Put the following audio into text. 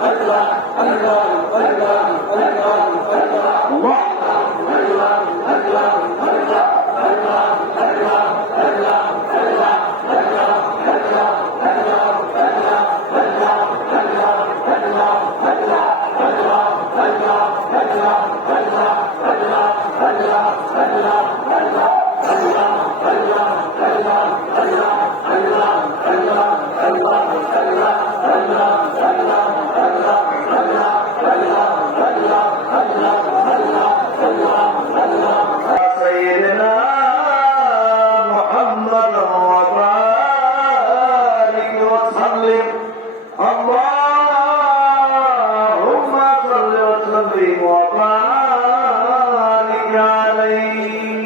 Allah বলি اللهم صل وسلم وبارك عليه